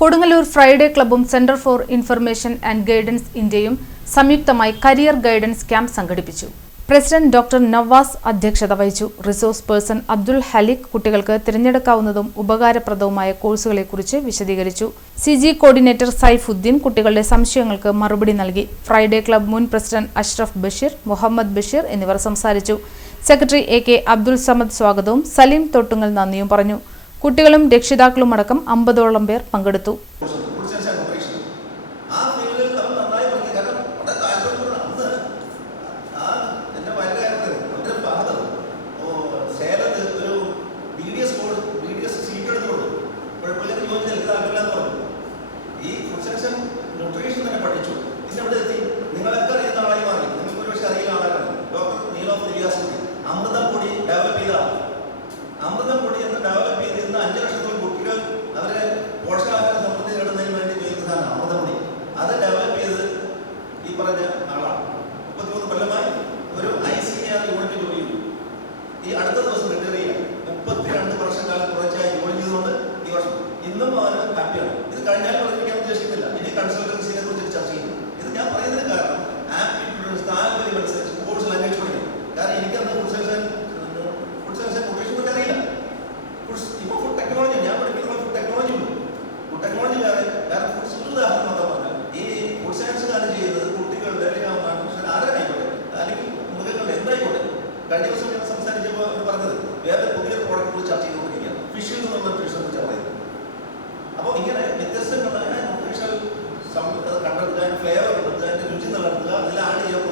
Kodungallur Friday ക്ലബ്ബും centre for information and guidance ഇന്ത്യയും സംയുക്തമായി കരിയർ ഗൈഡൻസ് ക്യാമ്പ് സംഘടിപ്പിച്ചു. പ്രസിഡന്റ് ഡോക്ടർ നവാസ് അധ്യക്ഷത വഹിച്ചു. റിസോഴ്സ് പേഴ്സൺ അബ്ദുൽ ഹലീഖ് കുട്ടികൾക്ക് തിരഞ്ഞെടുക്കാവുന്നതും ഉപകാരപ്രദവുമായ കോഴ്സുകളെക്കുറിച്ച് വിശദീകരിച്ചു. CG കോർഡിനേറ്റർ സൈഫുദ്ദീൻ കുട്ടികളുടെ സംശയങ്ങൾക്ക് മറുപടി നൽകി. ഫ്രൈഡേ ക്ലബ്ബ് മുൻ പ്രസിഡന്റ് അഷ്റഫ് ബഷീർ, മുഹമ്മദ് ബഷീർ എന്നിവർ സംസാരിച്ചു. സെക്രട്ടറി AK അബ്ദുൽ സമദ് സ്വാഗതവും സലീം തൊട്ടുങ്ങൽ നന്ദിയും പറഞ്ഞു. കുട്ടികളും രക്ഷിതാക്കളുമടക്കം 50ഓളം പേർ പങ്കെടുത്തു. അമൃതം പൊടി എന്ന് ഡെവലപ്പ് ചെയ്തിരുന്ന 5 ലക്ഷത്തോളം കുട്ടികൾ അവരെ പോഷകാഹാര സമൃദ്ധി നേടുന്നതിന് വേണ്ടി ഉപയോഗിക്കുന്നതാണ് അമൃതം പൊടി. അത് ഡെവലപ്പ് ചെയ്ത് ഈ പറഞ്ഞ ആളാണ്. 33 കൊല്ലമായി ഒരു ICAR യൂണിറ്റ് ജോലി ചെയ്തു. ഈ അടുത്ത ദിവസം റിട്ടയർ ചെയ്യാൻ 32 വർഷക്കാലം കുറച്ചായി ജോലി ചെയ്തുകൊണ്ട് ഈ വർഷം ഇന്നും അവന് ഹാപ്പിയാണ്. ഇത് കഴിഞ്ഞാൽ പ്രകടിപ്പിക്കാൻ ഉദ്ദേശിക്കുന്നില്ല. ഇനി കൺസൾട്ടൻസിനെ കുറിച്ച് ചർച്ച ചെയ്യും. ഇത് ഞാൻ പറയുന്നതിന് കാരണം ആപ്റ്റിറ്റ്യൂഡ് താല്പര്യമനുസരിച്ച് കോഴ്സ് ലാംഗ്വേജ് പഠിക്കും. കാരണം എനിക്കന്ന് ഫുഡ് സയൻസ് ന്യൂട്രീഷൻ പറ്റി അറിയില്ല. ഇപ്പോൾ ഫുഡ് ടെക്നോളജി ഞാൻ പഠിക്കുന്ന ഫുഡ് ടെക്നോളജി ഉണ്ട്. ഫുഡ് ടെക്നോളജി കാരണം ഫുഡ്സ് ഉദാഹരണം മാത്രം പറഞ്ഞാൽ ഈ ഫുഡ് സയൻസുകാരൻ ചെയ്യുന്നത് കുട്ടികളുടെ അല്ലെങ്കിൽ മനുഷ്യൻ ആരായിക്കോട്ടെ അല്ലെങ്കിൽ മൃഗങ്ങളുടെ എന്തായിക്കോട്ടെ. കഴിഞ്ഞ ദിവസം ഞാൻ സംസാരിച്ചപ്പോൾ പറഞ്ഞത് വേറെ പുതിയൊരു പ്രോഡക്റ്റ് കുറിച്ച് ചർച്ച ചെയ്തുകൊണ്ടിരിക്കുകയാണ്. ഫിഷിൽ നിന്നുള്ള ന്യൂട്രീഷനെ കുറിച്ച് പറയുന്നത്. അപ്പോൾ ഇങ്ങനെ വ്യത്യസ്തങ്ങളായ ന്യൂട്രീഷൻ കണ്ടെത്തുക, ഫ്ലേവർ കണ്ടെത്തുക, അതിൻ്റെ രുചി നിലനിർത്തുക, അതിൽ ആഡ് ചെയ്യുക